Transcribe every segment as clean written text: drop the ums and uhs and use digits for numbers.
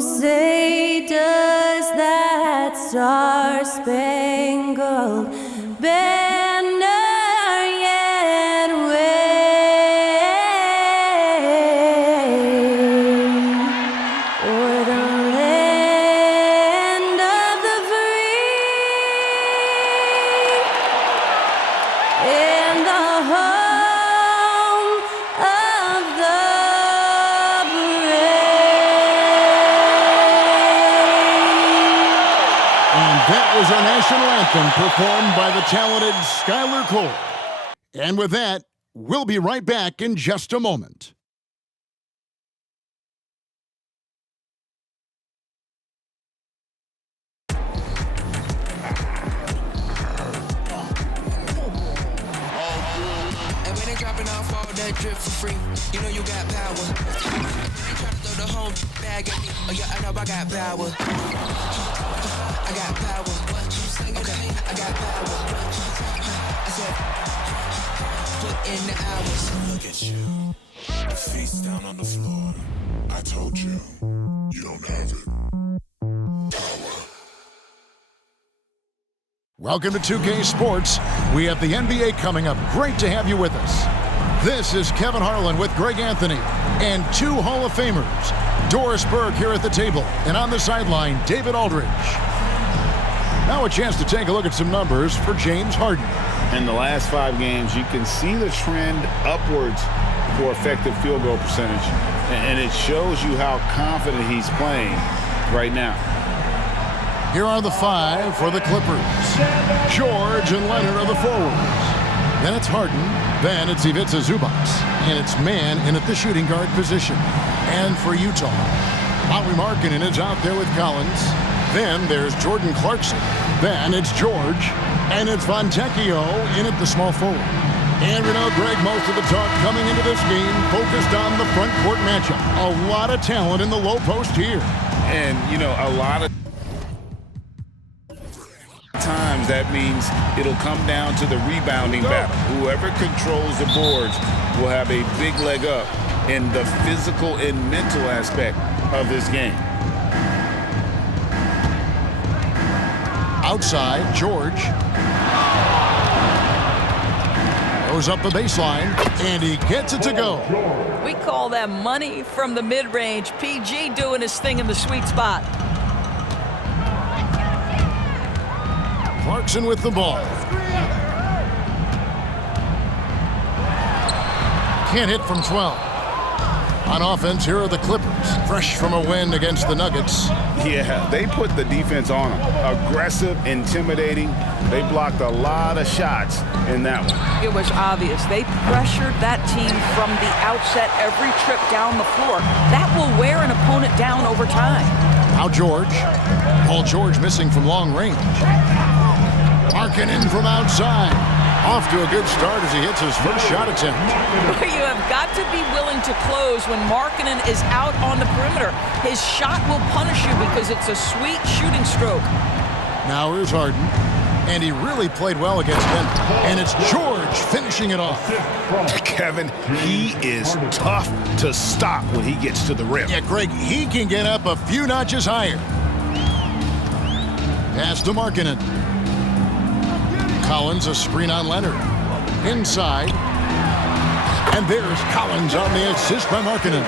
say does that star-spangled banner yet wave o'er the land of the free and the home of the That was our national anthem performed by the talented Skylar Cole. And with that, we'll be right back in just a moment. And when they dropping off all that drip for free, you know you got power. They try to throw the whole bag at me. Oh yeah, I know I got power. I got power. Okay, I got power. I said, put in the hours. Look at you, face down on the floor. I told you, you don't have it. Power. Welcome to 2K Sports. We have the NBA coming up. Great to have you with us. This is Kevin Harlan with Greg Anthony and two Hall of Famers. Doris Burke here at the table, and on the sideline, David Aldridge. Now a chance to take a look at some numbers for James Harden. In the last 5 games, you can see the trend upwards for effective field goal percentage, and it shows you how confident he's playing right now. Here are the 5 for the Clippers. George and Leonard are the forwards. Then it's Harden. Then it's Ivica Zubac. And it's Mann in at the shooting guard position. And for Utah, Lauri Markkanen is out there with Collins. Then there's Jordan Clarkson. Then it's George. And it's Fontecchio in at the small forward. And we know, Greg, most of the talk coming into this game focused on the front court matchup. A lot of talent in the low post here. And, you know, a lot of times that means it'll come down to the rebounding battle. Whoever controls the boards will have a big leg up in the physical and mental aspect of this game. Outside, George goes up the baseline, and he gets it to go. We call that money from the mid-range. PG doing his thing in the sweet spot. Clarkson with the ball. Can't hit from 12. On offense, here are the Clippers, fresh from a win against the Nuggets. Yeah, they put the defense on them. Aggressive, intimidating. They blocked a lot of shots in that one. It was obvious. They pressured that team from the outset every trip down the floor. That will wear an opponent down over time. Now George. Paul George missing from long range. Markkanen from outside. Off to a good start as he hits his first shot attempt. You have got to be willing to close when Markkanen is out on the perimeter. His shot will punish you because it's a sweet shooting stroke. Now here's Harden. And he really played well against Denver. And it's George finishing it off. Kevin, he is tough to stop when he gets to the rim. Yeah, Greg, he can get up a few notches higher. Pass to Markkanen. Collins, a screen on Leonard. Inside. And there's Collins on the assist by Markkanen.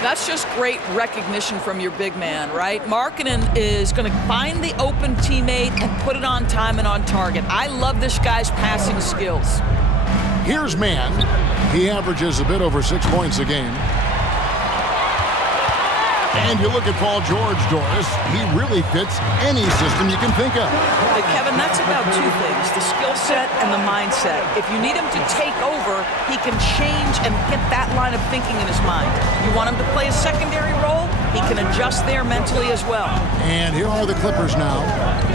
That's just great recognition from your big man, right? Markkanen is going to find the open teammate and put it on time and on target. I love this guy's passing skills. Here's Mann. He averages a bit over 6 points a game. And you look at Paul George, Doris, he really fits any system you can think of. But Kevin, that's about 2 things, the skill set and the mindset. If you need him to take over, he can change and get that line of thinking in his mind. You want him to play a secondary role, he can adjust there mentally as well. And here are the Clippers now.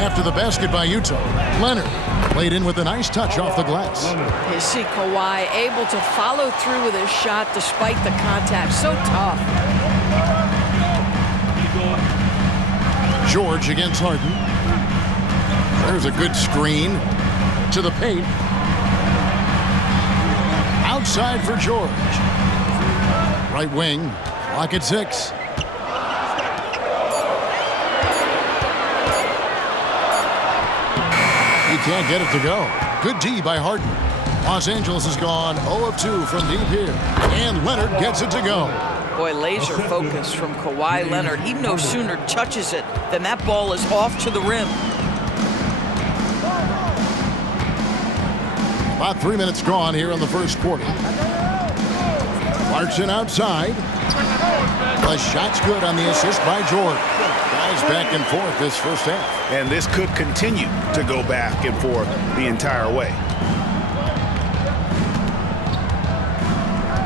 After the basket by Utah, Leonard played in with a nice touch off the glass. You see Kawhi able to follow through with his shot despite the contact. So tough. George against Harden. There's a good screen to the paint. Outside for George. Right wing, clock at 6. He can't get it to go. Good D by Harden. Los Angeles has gone 0 of 2 from deep here. And Leonard gets it to go. Boy, laser focus from Kawhi Leonard. He no sooner touches it than that ball is off to the rim. About 3 minutes gone here in the first quarter. Clarkson outside. The shot's good on the assist by George. Guys back and forth this first half. And this could continue to go back and forth the entire way.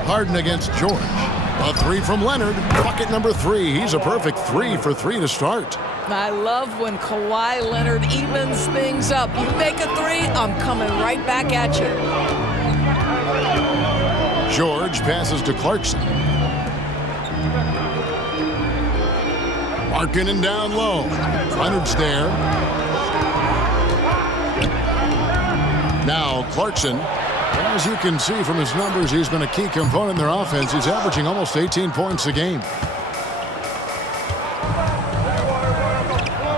Harden against George. A three from Leonard. Bucket number 3. He's a perfect 3 for 3 to start. I love when Kawhi Leonard evens things up. You make a 3, I'm coming right back at you. George passes to Clarkson. Markkanen down low. Leonard's there. Now Clarkson. As you can see from his numbers, he's been a key component in their offense. He's averaging almost 18 points a game.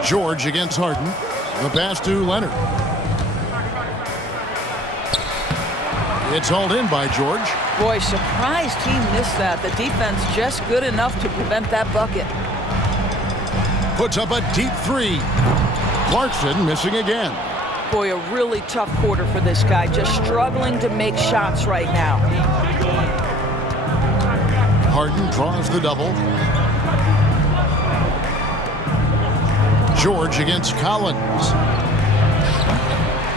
George against Harden. The pass to Leonard. It's hauled in by George. Boy, surprised he missed that. The defense just good enough to prevent that bucket. Puts up a deep 3. Clarkson missing again. Boy, a really tough quarter for this guy. Just struggling to make shots right now. Harden draws the double. George against Collins.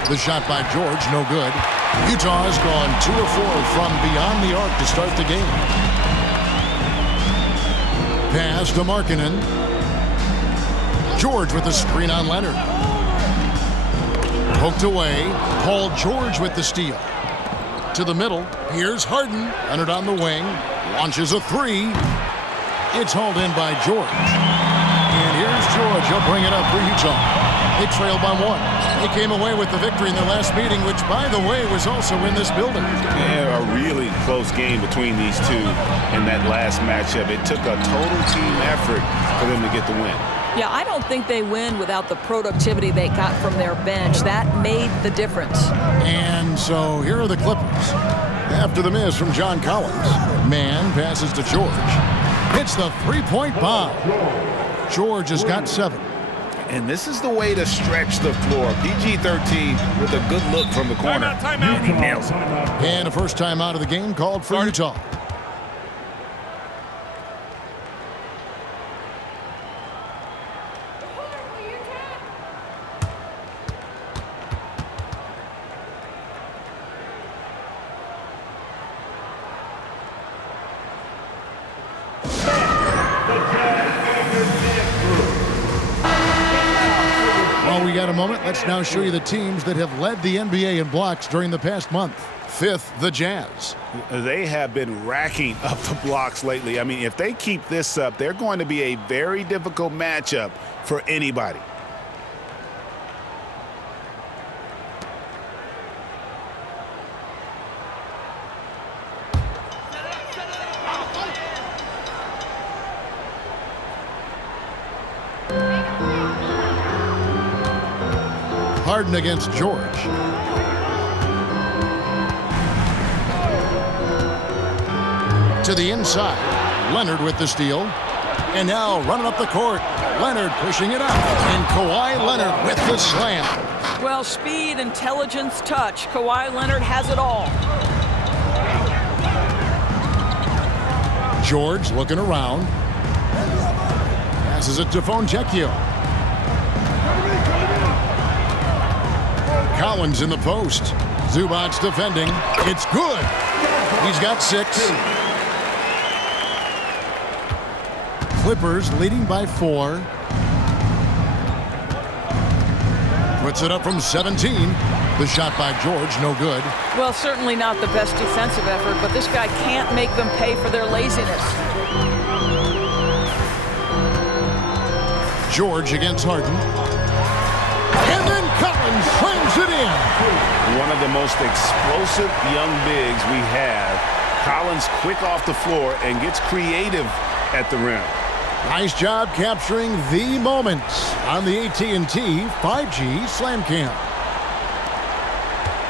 The shot by George, no good. Utah has gone 2 of 4 from beyond the arc to start the game. Pass to Markkanen. George with the screen on Leonard. Poked away. Paul George with the steal. To the middle. Here's Harden. Leonard on the wing. Launches a 3. It's hauled in by George. And here's George. He'll bring it up for Utah. They trailed by 1. They came away with the victory in their last meeting, which, by the way, was also in this building. Yeah, a really close game between these two in that last matchup. It took a total team effort for them to get the win. Yeah, I don't think they win without the productivity they got from their bench. That made the difference. And so here are the Clippers. After the miss from John Collins, Mann passes to George. Hits the three-point bomb. George has got 7. And this is the way to stretch the floor. PG-13 with a good look from the corner. And he nails it. And a first time out of the game called for Utah. While we got a moment, let's now show you the teams that have led the NBA in blocks during the past month. 5th, the Jazz. They have been racking up the blocks lately. I mean, if they keep this up, they're going to be a very difficult matchup for anybody. Harden against George. To the inside. Leonard with the steal. And now running up the court. Leonard pushing it up. And Kawhi Leonard with the slam. Well, speed, intelligence, touch. Kawhi Leonard has it all. George looking around. Passes it to Fontecchio. Collins in the post. Zubac defending. It's good. He's got 6. Clippers leading by 4. Puts it up from 17. The shot by George, no good. Well, certainly not the best defensive effort, but this guy can't make them pay for their laziness. George against Harden. And then Collins slams it in. One of the most explosive young bigs we have. Collins quick off the floor and gets creative at the rim. Nice job capturing the moments on the AT&T 5G Slam Cam.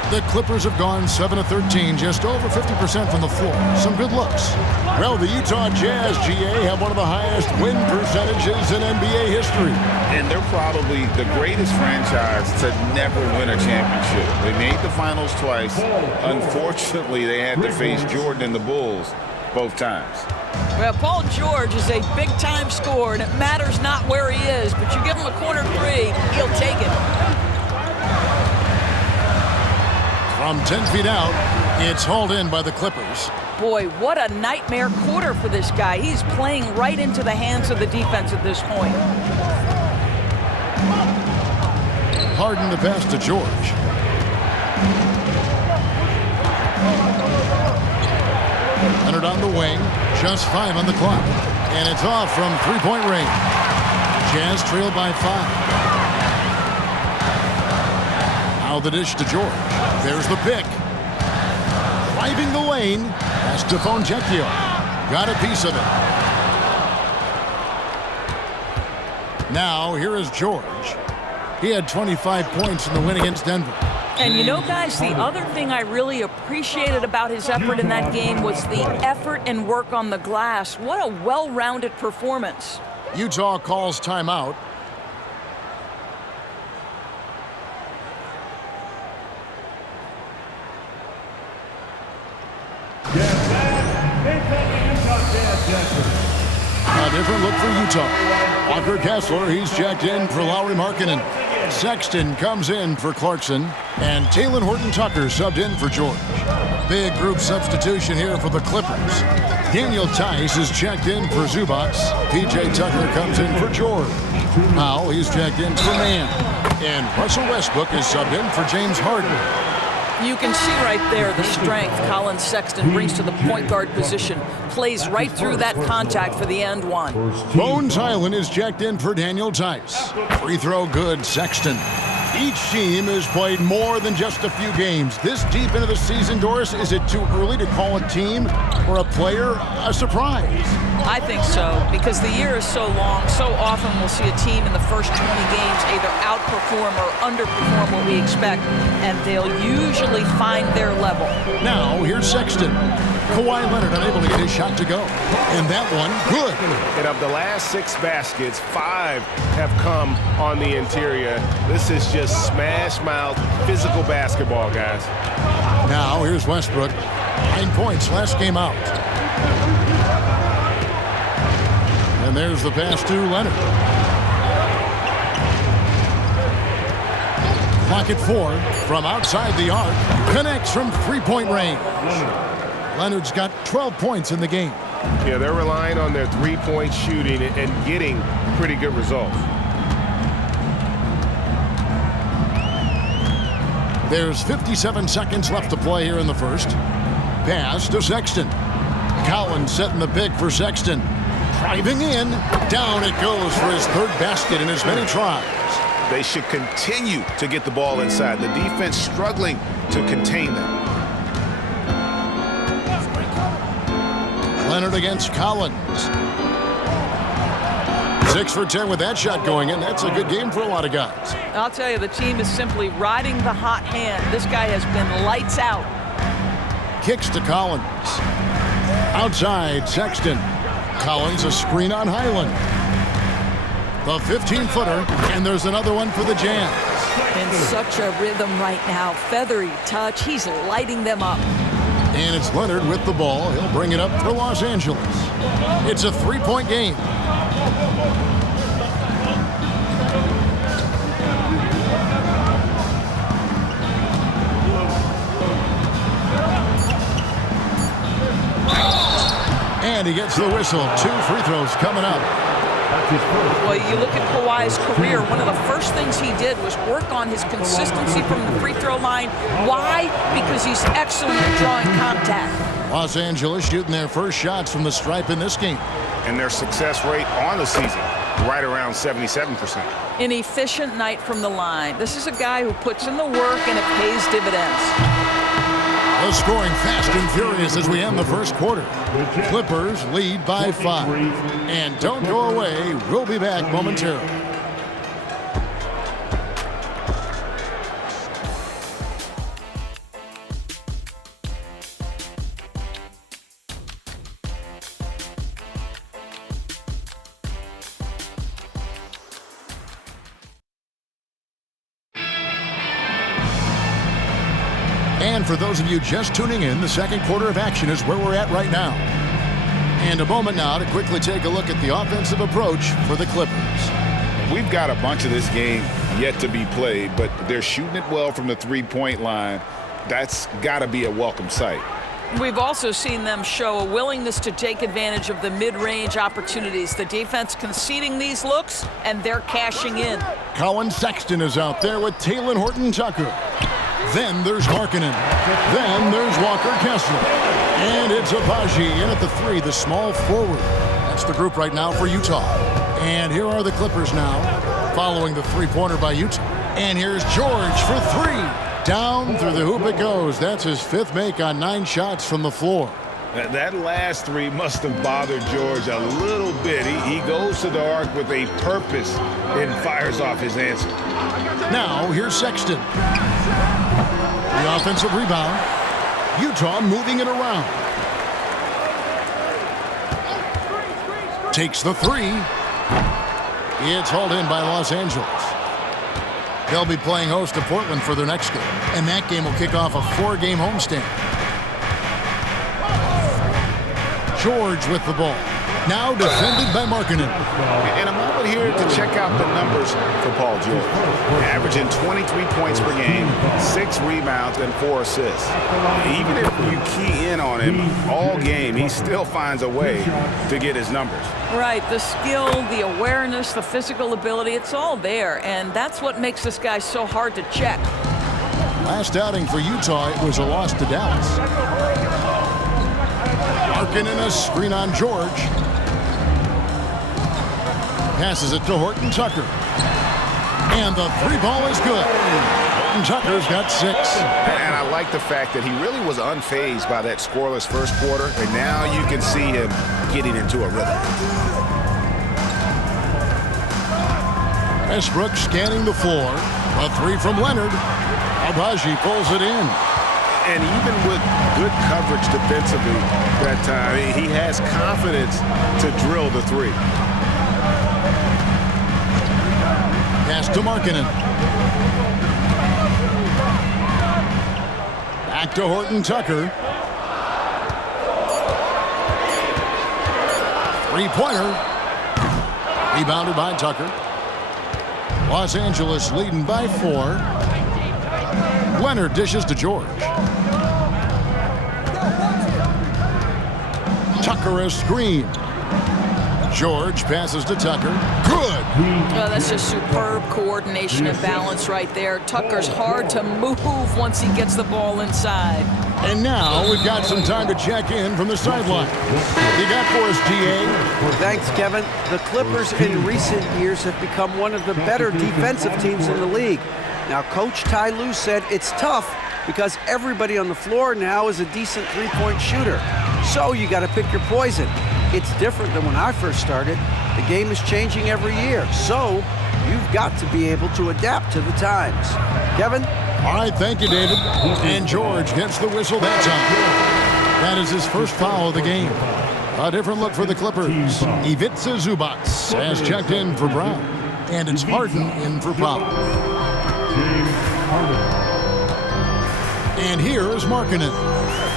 The Clippers have gone 7 of 13, just over 50% from the floor. Some good looks. Well, the Utah Jazz, GA, have one of the highest win percentages in NBA history. And they're probably the greatest franchise to never win a championship. They made the finals twice. Unfortunately, they had to face Jordan and the Bulls both times. Well, Paul George is a big-time scorer, and it matters not where he is, but you give him a corner three, he'll take it. From 10 feet out, it's hauled in by the Clippers. Boy, what a nightmare quarter for this guy. He's playing right into the hands of the defense at this point. Harden the pass to George. Leonard on the wing, just 5 on the clock. And it's off from three-point range. Jazz trail by 5. Now the dish to George. There's the pick. Driving the lane. That's Stephon Jekyll. Got a piece of it. Now here is George. He had 25 points in the win against Denver. And you know, guys, the other thing I really appreciated about his effort in that game was the effort and work on the glass. What a well-rounded performance. Utah calls timeout. A different look for Utah. Walker Kessler, he's checked in for Lauri Markkanen. Sexton comes in for Clarkson. And Talen Horton-Tucker subbed in for George. Big group substitution here for the Clippers. Daniel Tice is checked in for Zubac. P.J. Tucker comes in for George. Now he's checked in for Mann. And Russell Westbrook is subbed in for James Harden. You can see right there the strength Colin Sexton brings to the point guard position. Plays right through that contact for the end one. Bones Hyland is checked in for Daniel Tice. Free throw good, Sexton. Each team has played more than just a few games. This deep into the season, Doris, is it too early to call a team or a player a surprise? I think so, because the year is so long. So often we'll see a team in the first 20 games either outperform or underperform what we expect, and they'll usually find their level. Now, here's Sexton. Kawhi Leonard unable to get his shot to go. And that one, good. And of the last 6 baskets, 5 have come on the interior. This is just smash-mouth, physical basketball, guys. Now, here's Westbrook. 9 points last game out. And there's the pass to Leonard. Clock at 4 from outside the arc. Connects from three-point range. Leonard's got 12 points in the game. Yeah, they're relying on their three-point shooting and getting pretty good results. There's 57 seconds left to play here in the first. Pass to Sexton. Collins setting the pick for Sexton. Driving in. Down it goes for his 3rd basket in as many tries. They should continue to get the ball inside. The defense struggling to contain them. Leonard against Collins. 6 for 10 with that shot going in. That's a good game for a lot of guys. I'll tell you, the team is simply riding the hot hand. This guy has been lights out. Kicks to Collins. Outside, Sexton. Collins a screen on Hyland. The 15-footer, and there's another one for the Jazz. In such a rhythm right now. Feathery touch. He's lighting them up. And it's Leonard with the ball. He'll bring it up for Los Angeles. It's a 3-point game. And he gets the whistle. 2 free throws coming up. Well, you look at Kawhi's career, one of the first things he did was work on his consistency from the free throw line. Why? Because he's excellent at drawing contact. Los Angeles shooting their first shots from the stripe in this game. And their success rate on the season, right around 77%. An efficient night from the line. This is a guy who puts in the work and it pays dividends. The scoring fast and furious as we end the first quarter. Clippers lead by 5. And don't go away. We'll be back momentarily. And for those of you just tuning in, the second quarter of action is where we're at right now. And a moment now to quickly take a look at the offensive approach for the Clippers. We've got a bunch of this game yet to be played, but they're shooting it well from the three-point line. That's got to be a welcome sight. We've also seen them show a willingness to take advantage of the mid-range opportunities. The defense conceding these looks, and they're cashing in. Colin Sexton is out there with Talen Horton-Tucker. Then there's Markkanen. Then there's Walker Kessler. And it's Agbaji in at the three, the small forward. That's the group right now for Utah. And here are the Clippers now, following the three-pointer by Utah. And here's George for three. Down through the hoop it goes. That's his fifth make on 9 shots from the floor. That last three must have bothered George a little bit. He goes to the arc with a purpose and fires off his answer. Now here's Sexton. The offensive rebound. Utah moving it around. Takes the three. It's hauled in by Los Angeles. They'll be playing host to Portland for their next game. And that game will kick off a 4-game homestand. George with the ball. Now defended by Markkanen. And a moment here to check out the numbers for Paul George. Averaging 23 points per game, 6 rebounds, and 4 assists. Even if you key in on him all game, he still finds a way to get his numbers. Right, the skill, the awareness, the physical ability, it's all there. And that's what makes this guy so hard to check. Last outing for Utah, it was a loss to Dallas. Markkanen a screen on George. Passes it to Horton-Tucker. And the three ball is good. Horton-Tucker's got 6. And I like the fact that he really was unfazed by that scoreless first quarter. And now you can see him getting into a rhythm. Westbrook scanning the floor. A three from Leonard. Agbaji pulls it in. And even with good coverage defensively that time, he has confidence to drill the three. Pass to Markkanen. Back to Horton-Tucker. Three-pointer. Rebounded by Tucker. Los Angeles leading by 4. Leonard dishes to George. Tucker a screen. George passes to Tucker. Good. Oh, that's just superb coordination and balance right there. Tucker's hard to move once he gets the ball inside. And now we've got some time to check in from the sideline. What you got for us, T.A.? Thanks, Kevin. The Clippers in recent years have become one of the better defensive teams in the league. Now, Coach Ty Lue said it's tough because everybody on the floor now is a decent three-point shooter. So you got to pick your poison. It's different than when I first started. The game is changing every year. So you've got to be able to adapt to the times. Kevin? All right, thank you, David. And George gets the whistle that time. That is his first foul of the game. A different look for the Clippers. Ivica Zubac has checked in for Brown. And it's Harden in for Powell. And here is Markkanen.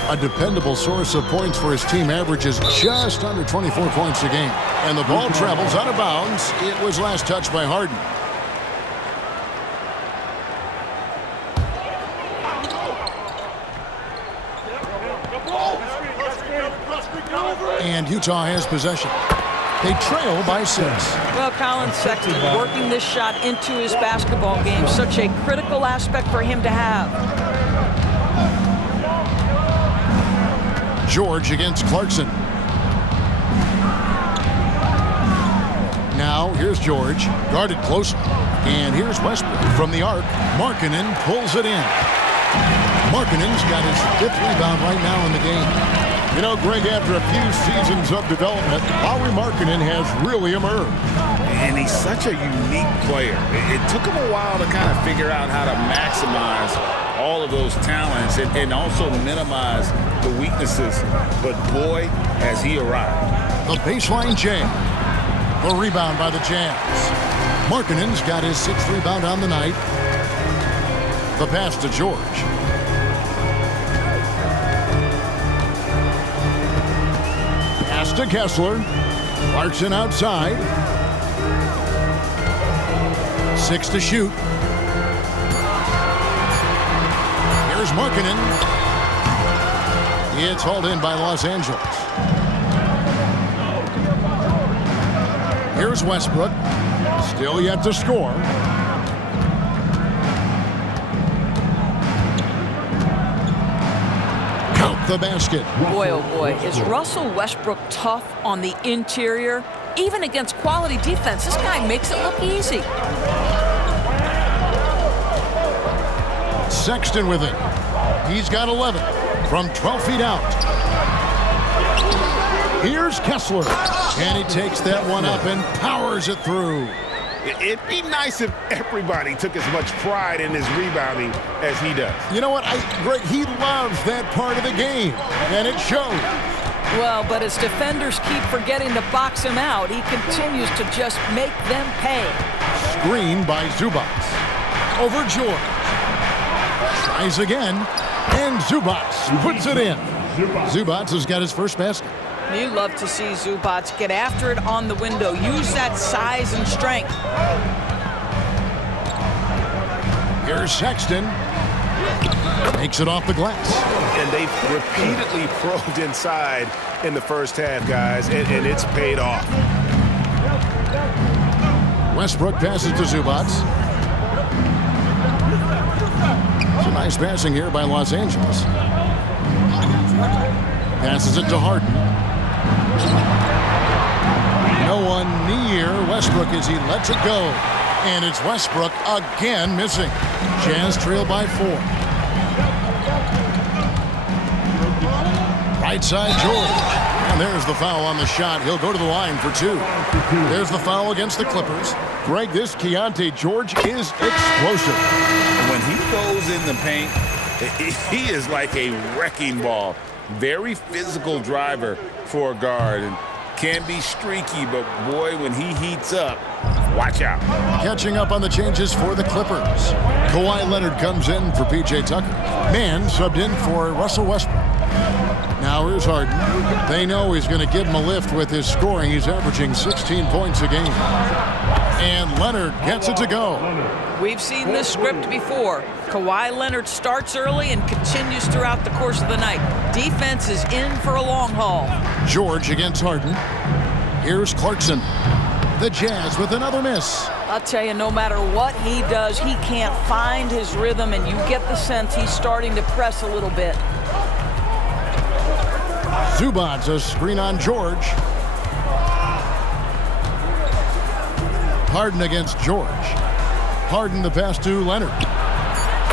A dependable source of points for his team, averages just under 24 points a game. And the ball travels out of bounds. It was last touched by Harden. And Utah has possession. They trail by 6. Well, Colin Sexton working this shot into his basketball game. Such a critical aspect for him to have. George against Clarkson. Now here's George, guarded closely. And here's Westbrook from the arc. Markkanen pulls it in. Markkanen's got his 5th rebound right now in the game. You know, Greg, after a few seasons of development, Lauri Markkanen has really emerged. And he's such a unique player. It took him a while to kind of figure out how to maximize all of those talents and also minimize the weaknesses. But boy, has he arrived. The baseline jam. The rebound by the Jazz. Markkanen's got his 6th rebound on the night. The pass to George. Pass to Kessler. Clarkson outside. 6 to shoot. Here's Markkanen. It's hauled in by Los Angeles. Here's Westbrook. Still yet to score. Count the basket. Boy, oh boy, is Russell Westbrook tough on the interior? Even against quality defense, this guy makes it look easy. Sexton with it. He's got 11 from 12 feet out. Here's Kessler. And he takes that one up and powers it through. It'd be nice if everybody took as much pride in his rebounding as he does. You know what? Greg, he loves that part of the game, and it shows. Well, but as defenders keep forgetting to box him out, he continues to just make them pay. Screen by Zubac. Over George. Tries again, and Zubac puts it in. Zubac has got his first basket. You love to see Zubac get after it on the window. Use that size and strength. Here's Sexton. Makes it off the glass. And they've repeatedly probed inside in the first half, guys, and it's paid off. Westbrook passes to Zubac. Some nice passing here by Los Angeles. Passes it to Harden. No one near Westbrook as he lets it go. And it's Westbrook again missing. Jazz trail by 4. Right side, George. And there's the foul on the shot. He'll go to the line for 2. There's the foul against the Clippers. Greg, this Keontae George is explosive. When he goes in the paint, he is like a wrecking ball. Very physical driver for a guard. And can be streaky, but boy, when he heats up, watch out. Catching up on the changes for the Clippers. Kawhi Leonard comes in for P.J. Tucker. Mann subbed in for Russell Westbrook. Now here's Harden. They know he's going to give him a lift with his scoring. He's averaging 16 points a game. And Leonard gets it to go. We've seen this script before. Kawhi Leonard starts early and continues throughout the course of the night. Defense is in for a long haul. George against Harden. Here's Clarkson. The Jazz with another miss. I'll tell you, no matter what he does, he can't find his rhythm, and you get the sense he's starting to press a little bit. Zubac, a screen on George. Harden against George. Harden the pass to Leonard.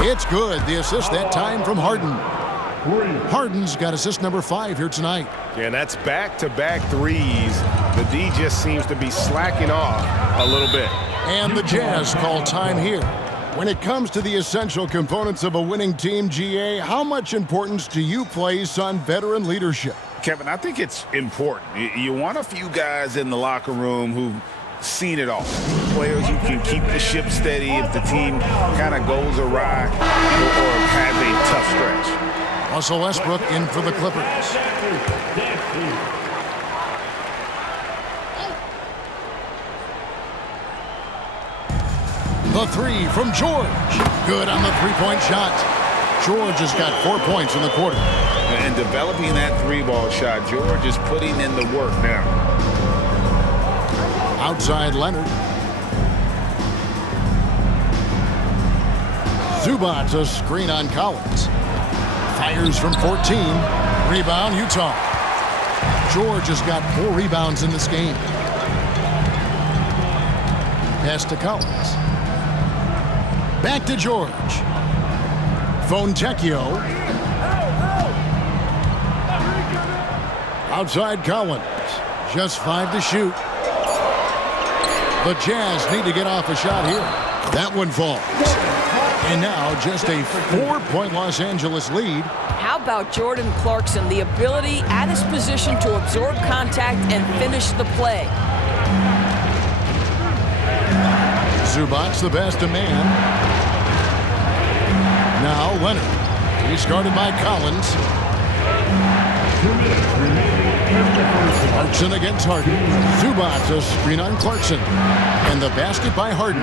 It's good. The assist that time from Harden. Harden's got assist number 5 here tonight. Yeah, and that's back-to-back threes. The D just seems to be slacking off a little bit. And the Jazz call time here. When it comes to the essential components of a winning team, GA, how much importance do you place on veteran leadership? Kevin, I think it's important. You want a few guys in the locker room who've seen it all. Players who can keep the ship steady if the team kind of goes awry or has a tough stretch. Russell Westbrook in for the Clippers. The 3 from George. Good on the three-point shot. George has got 4 points in the quarter. And developing that 3-ball shot, George is putting in the work now. Outside Leonard. Zubac, a screen on Collins. Fires from 14. Rebound, Utah. George has got 4 rebounds in this game. Pass to Collins. Back to George. Fontecchio. Outside Collins. Just 5 to shoot. The Jazz need to get off a shot here. That one falls. And now just a 4-point Los Angeles lead. How about Jordan Clarkson? The ability at his position to absorb contact and finish the play. Zubac, the best of man. Now Leonard. He's guarded by Collins. 2 minutes remaining Clarkson against Harden. Zubats a screen on Clarkson. And the basket by Harden.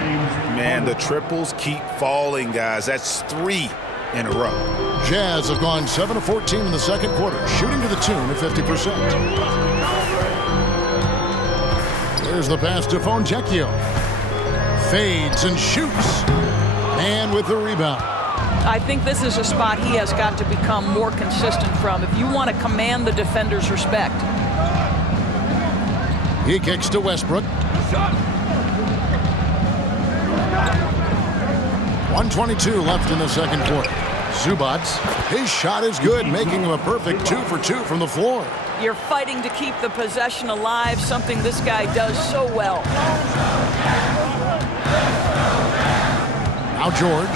Man, the triples keep falling, guys. That's 3 in a row. Jazz have gone 7 of 14 in the second quarter, shooting to the tune of 50%. There's the pass to Fontecchio. Fades and shoots. And with the rebound. I think this is a spot he has got to become more consistent from if you want to command the defender's respect. He kicks to Westbrook. 1:22 left in the second quarter. Zubats, his shot is good, making him a perfect 2 for 2 from the floor. You're fighting to keep the possession alive, something this guy does so well. Now George.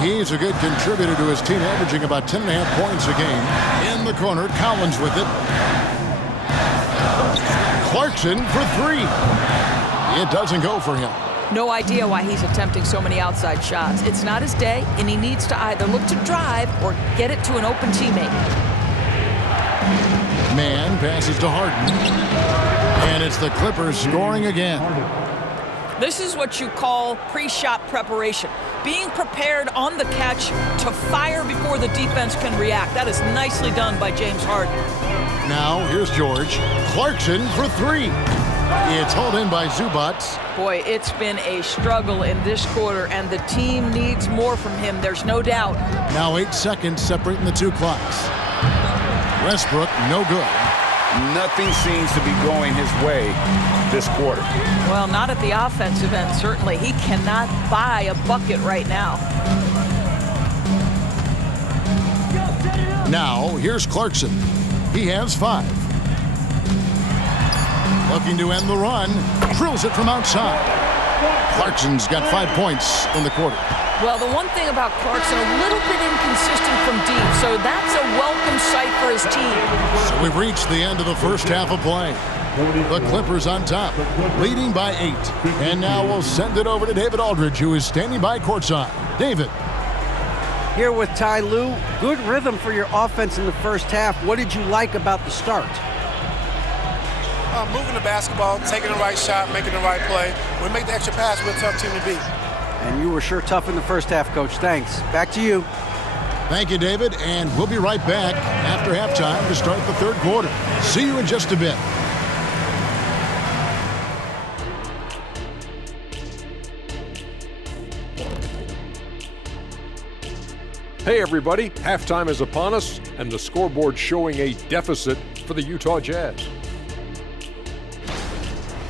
He's a good contributor to his team, averaging about 10.5 points a game. In the corner, Collins with it. Clarkson for 3. It doesn't go for him. No idea why he's attempting so many outside shots. It's not his day, and he needs to either look to drive or get it to an open teammate. Man passes to Harden. And it's the Clippers scoring again. This is what you call pre-shot preparation. Being prepared on the catch to fire before the defense can react. That is nicely done by James Harden. Now, here's George. Clarkson for 3. It's hauled in by Zubats. Boy, it's been a struggle in this quarter, and the team needs more from him. There's no doubt. Now 8 seconds separating the two clocks. Westbrook, no good. Nothing seems to be going his way this quarter. Well, not at the offensive end, certainly. He cannot buy a bucket right now. Now, here's Clarkson. He has 5. Looking to end the run. Drills it from outside. Clarkson's got 5 points in the quarter. Well, the one thing about Clarkson, a little bit inconsistent from deep, so that's a welcome sight for his team. So we've reached the end of the first half of play. The Clippers on top, leading by 8. And now we'll send it over to David Aldridge, who is standing by courtside. David. Here with Ty Lue, good rhythm for your offense in the first half. What did you like about the start? Moving the basketball, taking the right shot, making the right play. When we make the extra pass, we're a tough team to beat. And you were sure tough in the first half, Coach. Thanks. Back to you. Thank you, David. And we'll be right back after halftime to start the third quarter. See you in just a bit. Hey everybody, halftime is upon us and the scoreboard showing a deficit for the Utah Jazz.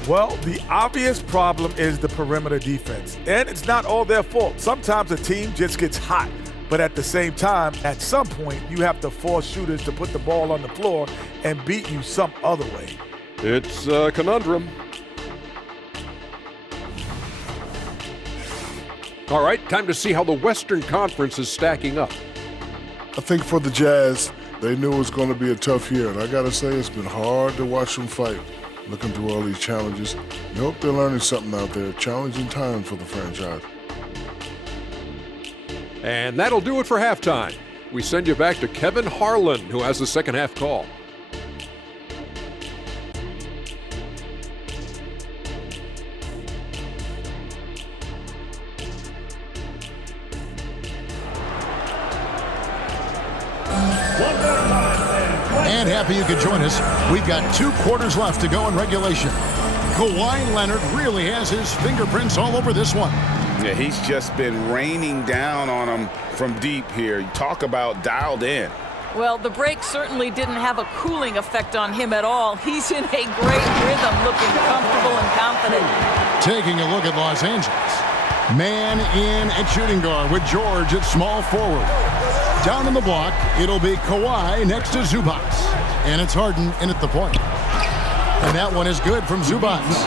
Well, the obvious problem is the perimeter defense, and it's not all their fault. Sometimes a team just gets hot, but at the same time, at some point, you have to force shooters to put the ball on the floor and beat you some other way. It's a conundrum. All right, time to see how the Western Conference is stacking up. I think for the Jazz, they knew it was going to be a tough year, and I got to say it's been hard to watch them fight. Looking through all these challenges, you hope they're learning something out there. Challenging time for the franchise. And that'll do it for halftime. We send you back to Kevin Harlan, who has the second half call. And happy you could join us. We've got 2 quarters left to go in regulation. Kawhi Leonard really has his fingerprints all over this one. Yeah, he's just been raining down on him from deep here. Talk about dialed in. Well, the break certainly didn't have a cooling effect on him at all. He's in a great rhythm, looking comfortable and confident. Taking a look at Los Angeles. Man in at shooting guard with George at small forward. Down in the block, it'll be Kawhi next to Zubats. And it's Harden in at the point. And that one is good from Zubats.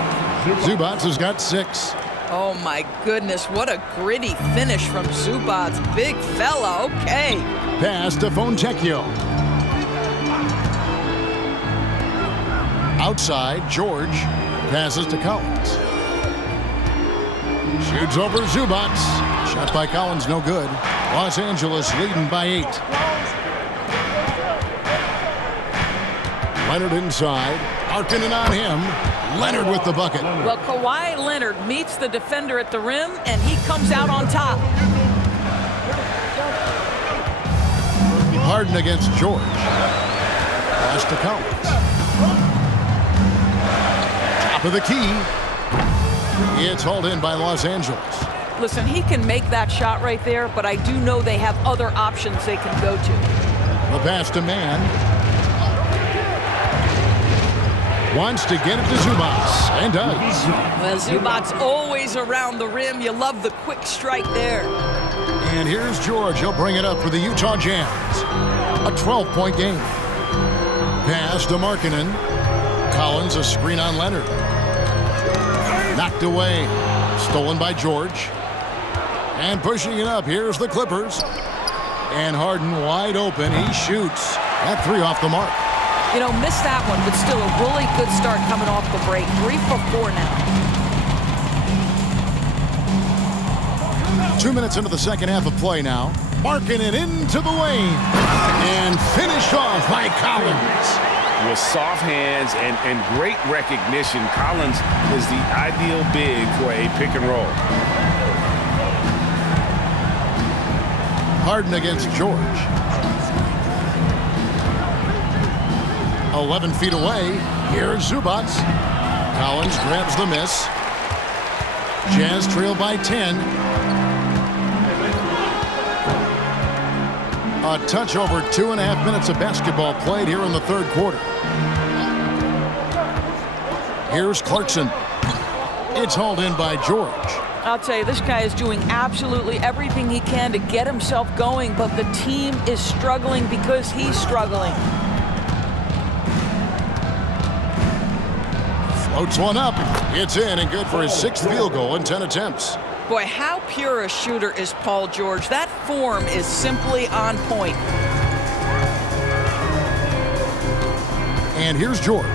Zubats has got 6. Oh my goodness, what a gritty finish from Zubats. Big fella, okay. Pass to Fontecchio. Outside, George passes to Collins. Shoots over Zubats. Shot by Collins, no good. Los Angeles leading by 8. Leonard inside. Markkanen on him. Leonard with the bucket. Well, Kawhi Leonard meets the defender at the rim, and he comes out on top. Harden against George. Pass to Collins. Top of the key. It's hauled in by Los Angeles. Listen, he can make that shot right there, but I do know they have other options they can go to. The pass to Man. Wants to get it to Zubats, and does. Well, Zubats always around the rim. You love the quick strike there. And here's George. He'll bring it up for the Utah Jazz. A 12-point game. Pass to Markkanen. Collins, a screen on Leonard. Knocked away. Stolen by George. And pushing it up, here's the Clippers. And Harden wide open. He shoots. That three off the mark. You know, missed that one, but still a really good start coming off the break. 3 for 4 now. 2 minutes into the second half of play now. Markkanen into the lane. And finished off by Collins. With soft hands and great recognition, Collins is the ideal big for a pick and roll. Harden against George. 11 feet away. Here's Zubats. Collins grabs the miss. Jazz trail by 10. A touch over 2.5 minutes of basketball played here in the third quarter. Here's Clarkson. It's hauled in by George. I'll tell you, this guy is doing absolutely everything he can to get himself going, but the team is struggling because he's struggling. Floats one up. It's in and good for his 6th field goal in 10 attempts. Boy, how pure a shooter is Paul George. That form is simply on point. And here's George.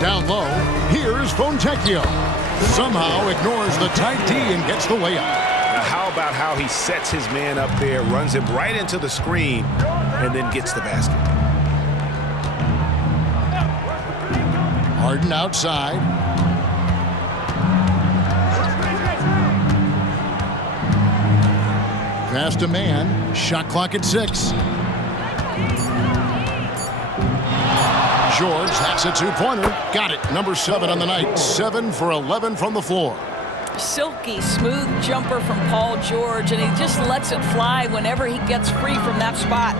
Down low, here's Fontecchio. Somehow ignores the tight D and gets the layup. Now how about how he sets his man up there, runs him right into the screen, and then gets the basket. Harden outside. Pass to Man. Shot clock at 6. George, that's a 2-pointer. Got it. Number 7 on the night. 7 for 11 from the floor. Silky smooth jumper from Paul George, and he just lets it fly whenever he gets free from that spot.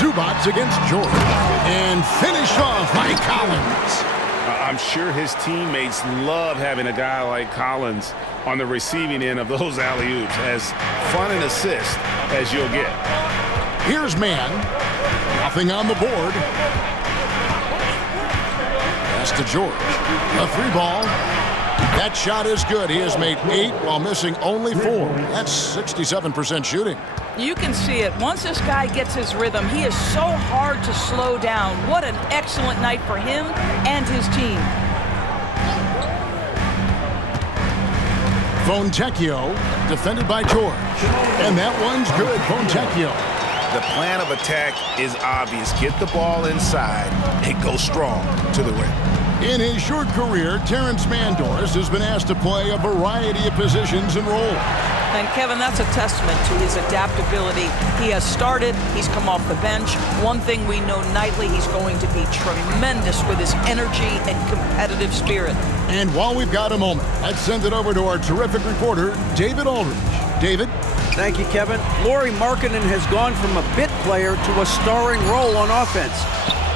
Zubats against George. And finished off by Collins. I'm sure his teammates love having a guy like Collins on the receiving end of those alley-oops. As fun an assist as you'll get. Here's Man. Nothing on the board. Pass to George. A 3-ball. That shot is good. He has made 8 while missing only 4. That's 67% shooting. You can see it. Once this guy gets his rhythm, he is so hard to slow down. What an excellent night for him and his team. Fontecchio, defended by George. And that one's good. Fontecchio. The plan of attack is obvious. Get the ball inside and go strong to the rim. In his short career, Terrence Mandors has been asked to play a variety of positions and roles. And Kevin, that's a testament to his adaptability. He has started, he's come off the bench. One thing we know nightly, he's going to be tremendous with his energy and competitive spirit. And while we've got a moment, let's send it over to our terrific reporter, David Aldridge. David? Thank you, Kevin. Lauri Markkanen has gone from a bit player to a starring role on offense.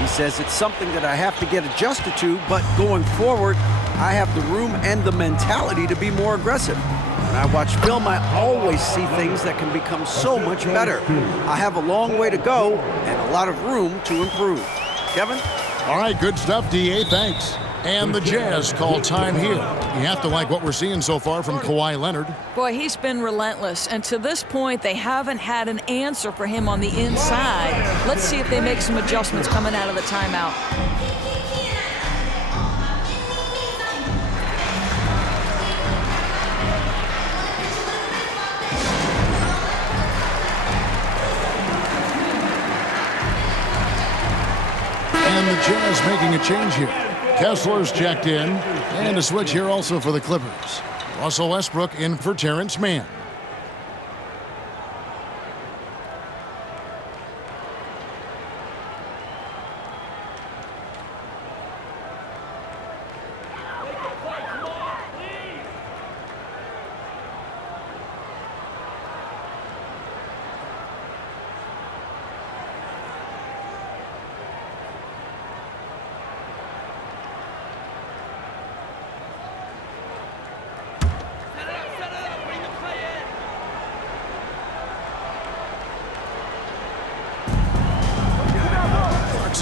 He says it's something that I have to get adjusted to, but going forward, I have the room and the mentality to be more aggressive. When I watch film, I always see things that can become so much better. I have a long way to go and a lot of room to improve. Kevin? All right, good stuff, D.A. Thanks. And the Jazz call time here. You have to like what we're seeing so far from Kawhi Leonard. Boy, he's been relentless. And to this point, they haven't had an answer for him on the inside. Let's see if they make some adjustments coming out of the timeout. And the Jazz making a change here. Kessler's checked in. And a switch here also for the Clippers. Russell Westbrook in for Terrence Mann.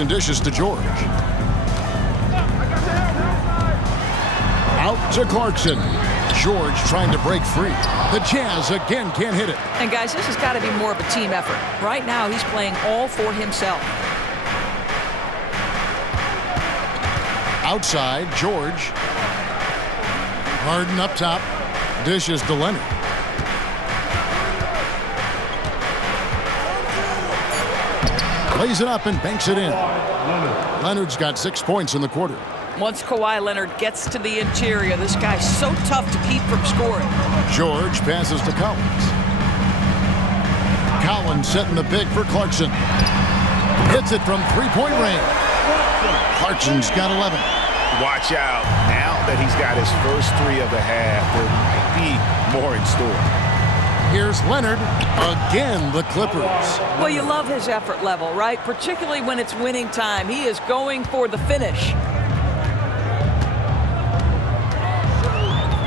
And dishes to George. Out to Clarkson. George trying to break free. The Jazz again can't hit it. And guys, this has got to be more of a team effort. Right now, he's playing all for himself. Outside, George. Harden up top. Dishes to Leonard. Plays it up and banks it in. Leonard's got 6 points in the quarter. Once Kawhi Leonard gets to the interior, this guy's so tough to keep from scoring. George passes to Collins. Collins setting the pick for Clarkson. Hits it from three-point range. Clarkson's got 11. Watch out. Now that he's got his first three of the half, there might be more in store. Here's Leonard. Again, the Clippers. Well, you love his effort level, right? Particularly when it's winning time. He is going for the finish.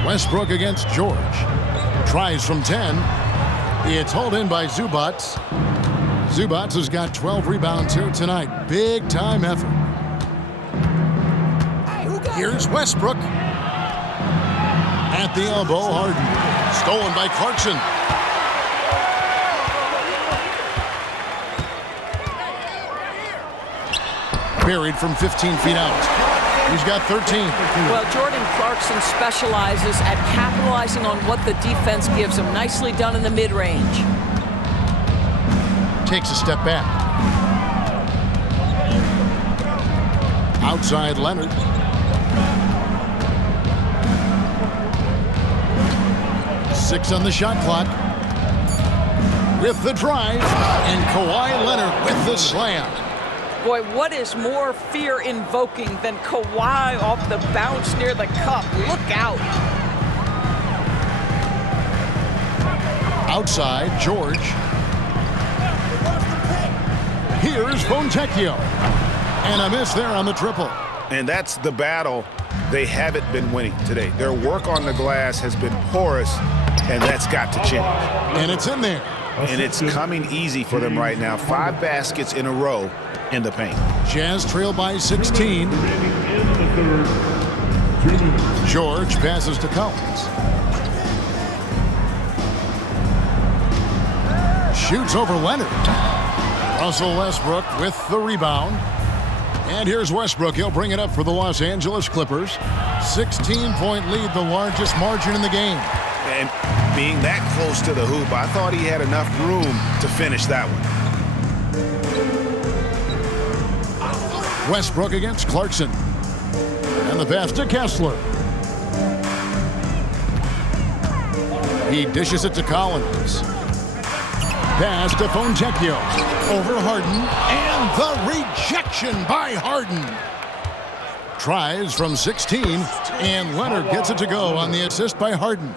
Westbrook against George. Tries from 10. It's hauled in by Zubac. Zubac has got 12 rebounds here tonight. Big time effort. Here's Westbrook. At the elbow, Harden. Stolen by Clarkson. Buried from 15 feet out. He's got 13. Well, Jordan Clarkson specializes at capitalizing on what the defense gives him. Nicely done in the mid-range. Takes a step back. Outside Leonard. Six on the shot clock. With the drive. And Kawhi Leonard with the slam. Boy, what is more fear-invoking than Kawhi off the bounce near the cup? Look out. Outside, George. Here's Fontecchio. And a miss there on the triple. And that's the battle they haven't been winning today. Their work on the glass has been porous, and that's got to change. And it's in there. And it's coming easy for them right now. 5 baskets in a row in the paint. Jazz trail by 16. George passes to Collins. Shoots over Leonard. Russell Westbrook with the rebound. And here's Westbrook. He'll bring it up for the Los Angeles Clippers. 16-point lead, the largest margin in the game. And being that close to the hoop, I thought he had enough room to finish that one. Westbrook against Clarkson. And the pass to Kessler. He dishes it to Collins. Pass to Fontecchio. Over Harden. And the rejection by Harden. Tries from 16. And Leonard gets it to go on the assist by Harden.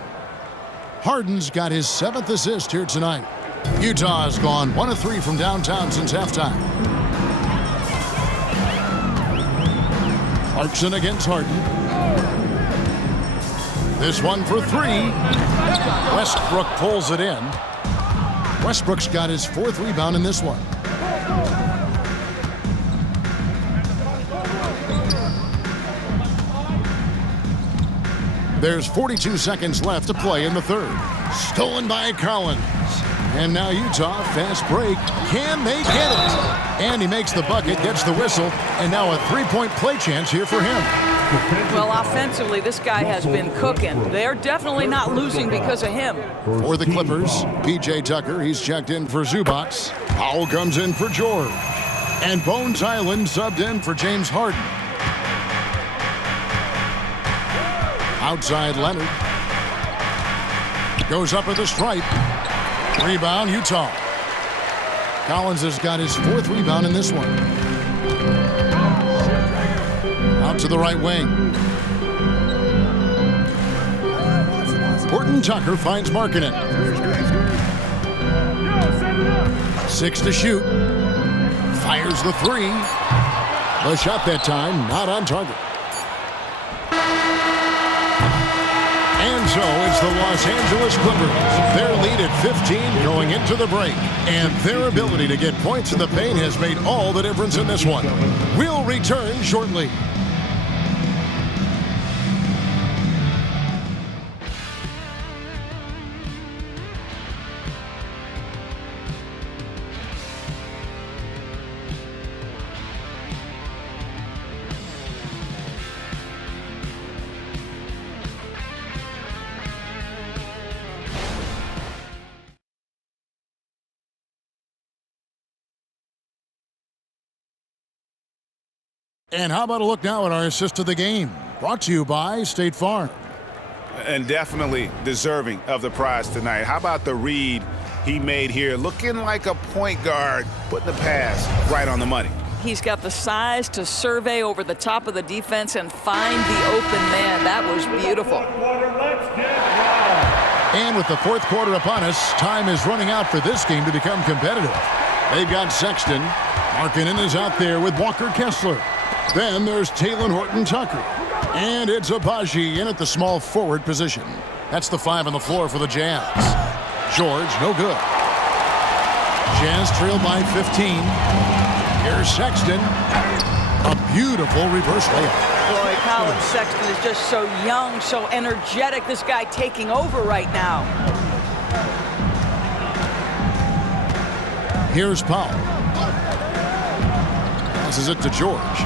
Harden's got his 7th assist here tonight. Utah has gone 1 of 3 from downtown since halftime. Clarkson against Harden. This one for 3. Westbrook pulls it in. Westbrook's got his 4th rebound in this one. There's 42 seconds left to play in the third. Stolen by Collins. And now Utah, fast break. Can they get it? And he makes the bucket, gets the whistle, and now a 3-point play chance here for him. Well, offensively, this guy has been cooking. They're definitely not losing because of him. For the Clippers, P.J. Tucker, he's checked in for Zubac. Powell comes in for George. And Bones Island subbed in for James Harden. Outside Leonard. Goes up at the stripe. Rebound, Utah. Collins has got his 4th rebound in this one. Out to the right wing. Horton Tucker finds Markkanen. 6 to shoot. Fires the 3. The shot that time not on target. And so it's the Los Angeles Clippers. Their lead at 15 going into the break. And their ability to get points in the paint has made all the difference in this one. We'll return shortly. And how about a look now at our assist of the game? Brought to you by State Farm. And definitely deserving of the prize tonight. How about the read he made here? Looking like a point guard, putting the pass right on the money. He's got the size to survey over the top of the defense and find the open man. That was beautiful. And with the 4th quarter upon us, time is running out for this game to become competitive. They've got Sexton. Markkanen is out there with Walker Kessler. Then there's Talen Horton-Tucker. And it's Agbaji in at the small forward position. That's the 5 on the floor for the Jazz. George, no good. Jazz trailed by 15. Here's Sexton. A beautiful reverse layup. Boy, Colin Sexton is just so young, so energetic. This guy taking over right now. Here's Powell. Passes it to George.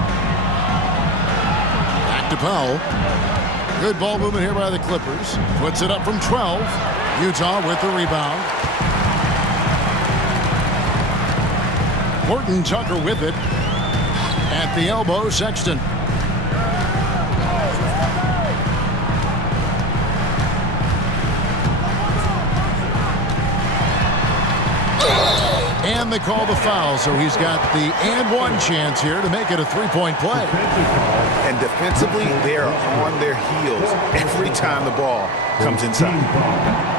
To Powell. Good ball movement here by the Clippers. Puts it up from 12. Utah with the rebound. Horton-Tucker with it. At the elbow, Sexton. And they call the foul, so he's got the and one chance here to make it a 3-point play. And defensively, they are on their heels every time the ball comes inside.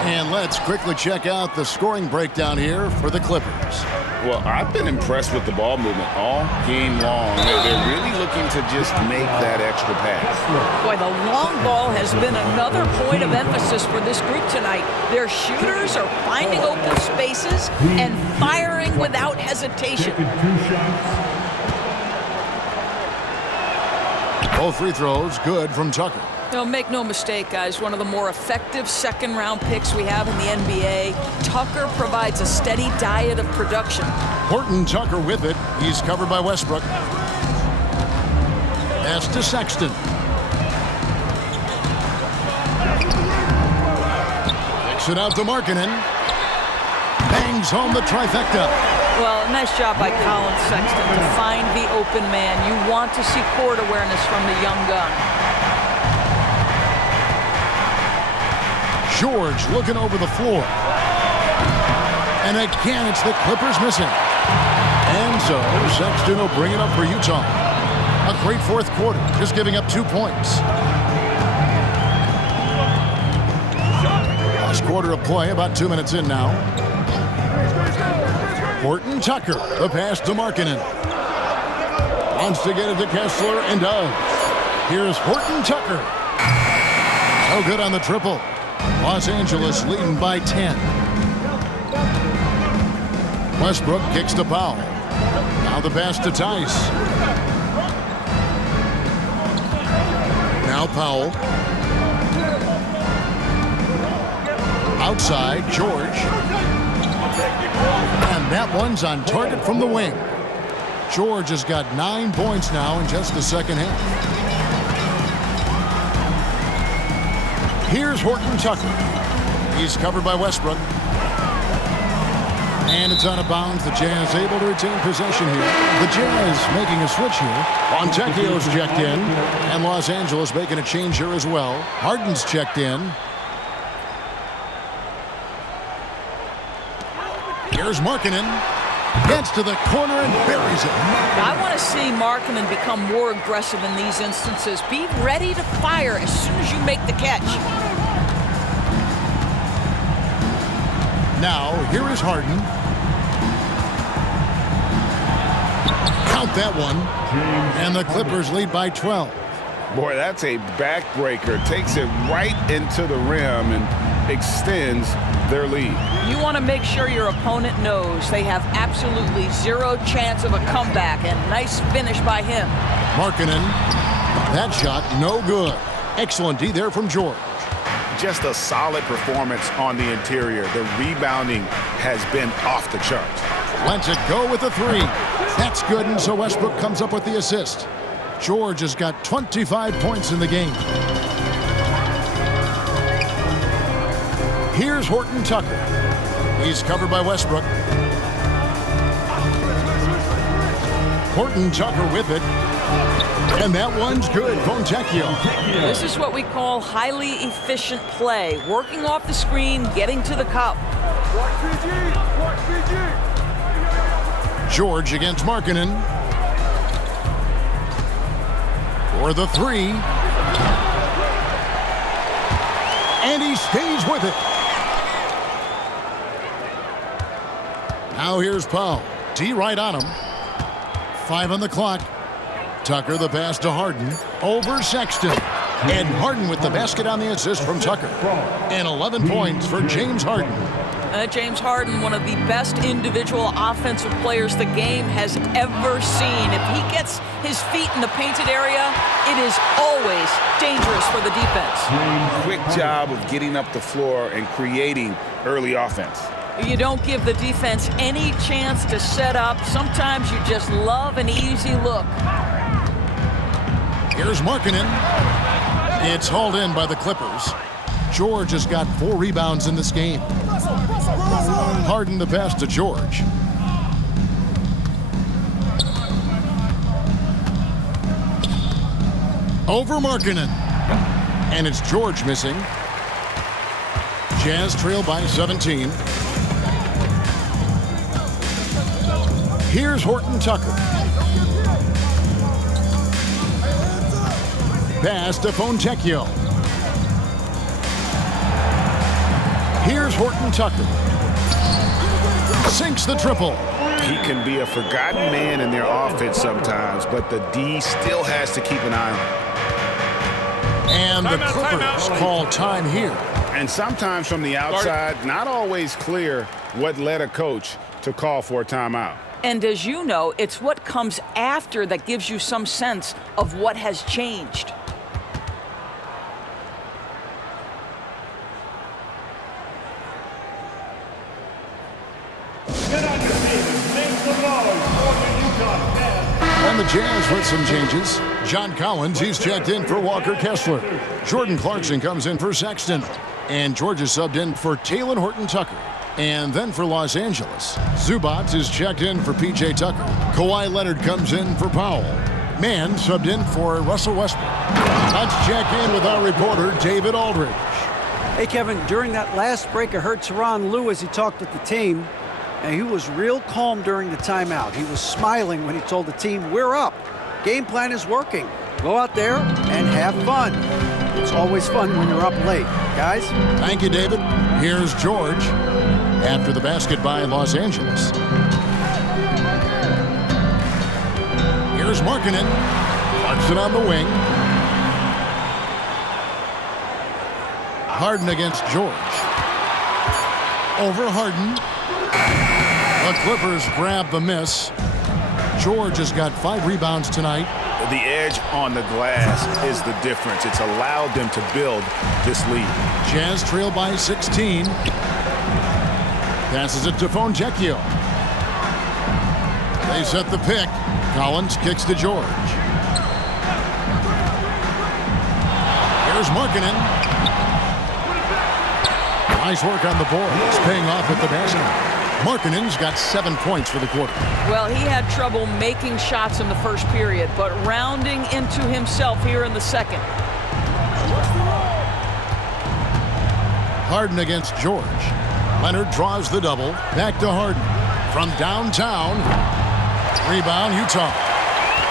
And let's quickly check out the scoring breakdown here for the Clippers. Well, I've been impressed with the ball movement all game long. They're really looking to just make that extra pass. Boy, the long ball has been another point of emphasis for this group tonight. Their shooters are finding open spaces and firing without hesitation. Both free throws good from Tucker. Make no mistake, guys, one of the more effective second-round picks we have in the NBA. Tucker provides a steady diet of production. Horton-Tucker with it. He's covered by Westbrook. Pass to Sexton. Kicks it out to Markkanen. Bangs home the trifecta. Well, nice job by Colin Sexton to find the open man. You want to see court awareness from the young gun. George looking over the floor. And again, it's the Clippers missing. And so Sexton will bring it up for Utah. A great 4th quarter, just giving up 2 points. Last quarter of play, about 2 minutes in now. Horton-Tucker, the pass to Markkanen. Wants to get it to Kessler and does. Here's Horton-Tucker. No good on the triple. Los Angeles leading by 10. Westbrook kicks to Powell. Now the pass to Tice. Now Powell. Outside, George. And that one's on target from the wing. George has got 9 points now in just the second half. Here's Horton-Tucker. He's covered by Westbrook. And it's out of bounds. The Jazz able to retain possession here. The Jazz making a switch here. Fontecchio's checked in. And Los Angeles making a change here as well. Harden's checked in. Here's Markkanen. Gets to the corner and buries it. I want to see Markkanen become more aggressive in these instances. Be ready to fire as soon as you make the catch. Now, here is Harden. Count that one. And the Clippers lead by 12. Boy, that's a backbreaker. Takes it right into the rim and extends their lead. You want to make sure your opponent knows they have absolutely zero chance of a comeback, and nice finish by him. Markkanen. That shot, no good. Excellent D there from George. Just a solid performance on the interior. The rebounding has been off the charts. Lets it go with a three. That's good, and so Westbrook comes up with the assist. George has got 25 points in the game. Here's Horton Tucker. He's covered by Westbrook. Horton Tucker with it. And that one's good. Fontecchio. This is what we call highly efficient play. Working off the screen, getting to the cup. George against Markkanen. For the three. And he stays with it. Now here's Powell. D right on him. 5 on the clock. Tucker the pass to Harden. Over Sexton. And Harden with the basket on the assist from Tucker. And 11 points for James Harden. James Harden, one of the best individual offensive players the game has ever seen. If he gets his feet in the painted area, it is always dangerous for the defense. Quick job of getting up the floor and creating early offense. You don't give the defense any chance to set up. Sometimes you just love an easy look. Here's Markkanen. It's hauled in by the Clippers. George has got 4 rebounds in this game. Harden the pass to George. Over Markkanen. And it's George missing. Jazz trail by 17. Here's Horton Tucker. Pass to Fontecchio. Here's Horton Tucker. Sinks the triple. He can be a forgotten man in their offense sometimes, but the D still has to keep an eye on him. And the Clippers call time here. And sometimes from the outside, not always clear what led a coach to call for a timeout. And as you know, it's what comes after that gives you some sense of what has changed. And the Jazz with some changes. John Collins, he's checked in for Walker Kessler. Jordan Clarkson comes in for Sexton. And George is subbed in for Talen Horton Tucker. And then for Los Angeles, Zubac is checked in for P.J. Tucker. Kawhi Leonard comes in for Powell. Mann subbed in for Russell Westbrook. Let's check in with our reporter, David Aldridge. Hey, Kevin, during that last break, I heard Tyronn Lue as he talked with the team, and he was real calm during the timeout. He was smiling when he told the team, we're up. Game plan is working. Go out there and have fun. It's always fun when you're up late. Guys? Thank you, David. Here's George after the basket by Los Angeles. Here's Markkanen. Clarkson on the wing. Harden against George. Over Harden. The Clippers grab the miss. George has got 5 rebounds tonight. The edge on the glass is the difference. It's allowed them to build this lead. Jazz trail by 16. Passes it to Fontecchio. They set the pick. Collins kicks to George. Here's Markkanen. Nice work on the board. It's paying off at the basket. Markkanen's got 7 points for the quarter. Well, he had trouble making shots in the first period, but rounding into himself here in the second. Harden against George. Leonard draws the double. Back to Harden. From downtown. Rebound, Utah.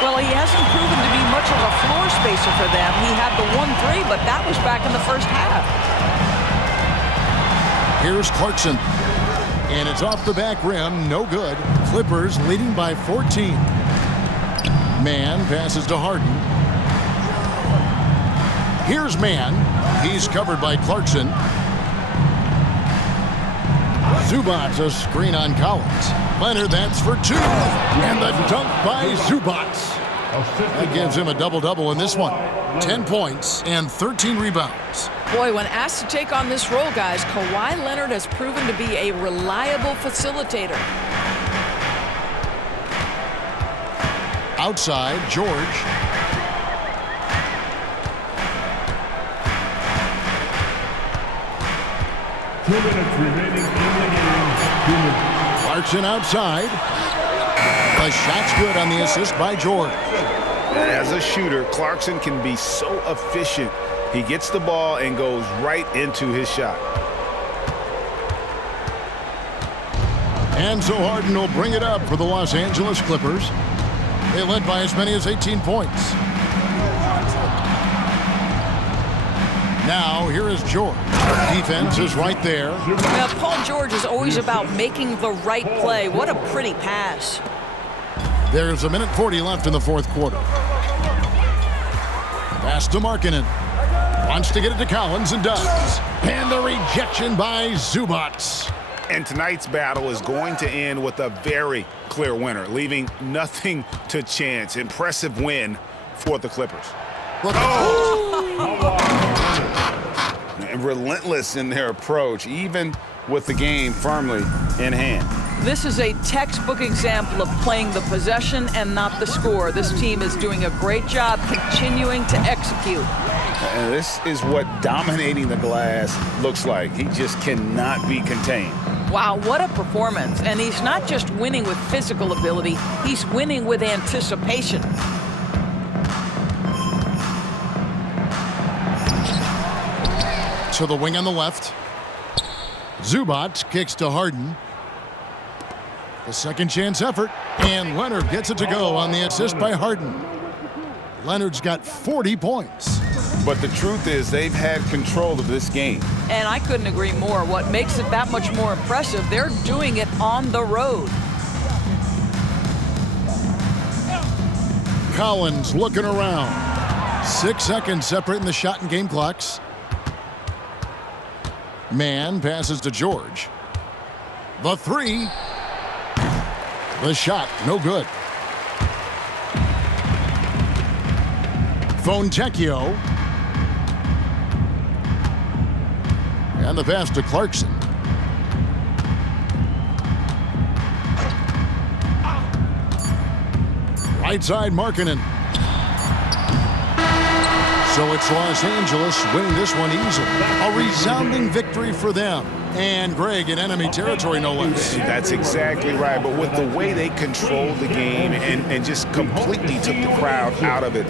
Well, he hasn't proven to be much of a floor spacer for them. He had the 1-3, but that was back in the first half. Here's Clarkson. And it's off the back rim. No good. Clippers leading by 14. Mann passes to Harden. Here's Mann. He's covered by Clarkson. Zubac, a screen on Collins. Leonard, that's for 2. And the dunk by Zubac. That gives him a double-double in this one. 10 points and 13 rebounds. Boy, when asked to take on this role, guys, Kawhi Leonard has proven to be a reliable facilitator. Outside, George. Clarkson outside. The shot's good on the assist by George. As a shooter, Clarkson can be so efficient. He gets the ball and goes right into his shot. And so Harden will bring it up for the Los Angeles Clippers. They led by as many as 18 points. Now, here is George. Defense is right there. Now, Paul George is always about making the right play. What a pretty pass. There's 1:40 left in the fourth quarter. Pass to Markkanen. Wants to get it to Collins and does. And the rejection by Zubac. And tonight's battle is going to end with a very clear winner, leaving nothing to chance. Impressive win for the Clippers. And relentless in their approach, even with the game firmly in hand. This is a textbook example of playing the possession and not the score. This team is doing a great job continuing to execute. And this is what dominating the glass looks like. He just cannot be contained. Wow, what a performance. And he's not just winning with physical ability, he's winning with anticipation. To the wing on the left. Zubac kicks to Harden. The second chance effort. And Leonard gets it to go on the assist by Harden. Leonard's got 40 points. But the truth is they've had control of this game. And I couldn't agree more. What makes it that much more impressive, they're doing it on the road. Collins looking around. 6 seconds separating the shot and game clocks. Mann passes to George. The 3. The shot, no good. Fontecchio. And the pass to Clarkson. Right side, Markkanen. So it's Los Angeles winning this one easily. A resounding victory for them. And Greg in enemy territory, no less. That's exactly right. But with the way they controlled the game and just completely took the crowd out of it,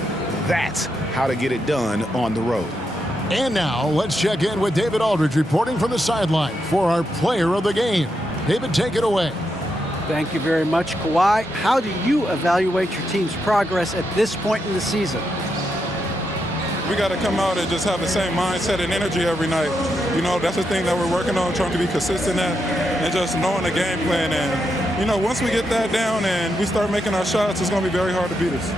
that's how to get it done on the road. And now let's check in with David Aldridge reporting from the sideline for our player of the game. David, take it away. Thank you very much, Kawhi. How do you evaluate your team's progress at this point in the season? We got to come out and just have the same mindset and energy every night. You know, that's the thing that we're working on, trying to be consistent at, and just knowing the game plan. And, you know, once we get that down and we start making our shots, it's going to be very hard to beat us.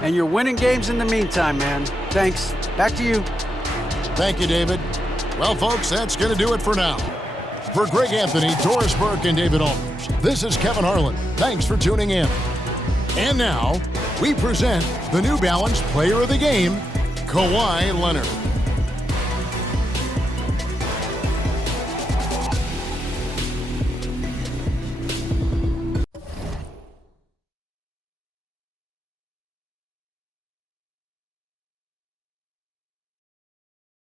And you're winning games in the meantime, man. Thanks. Back to you. Thank you, David. Well, folks, that's going to do it for now. For Greg Anthony, Doris Burke, and David Aldridge, this is Kevin Harlan. Thanks for tuning in. And now, we present the New Balance Player of the Game, Kawhi Leonard.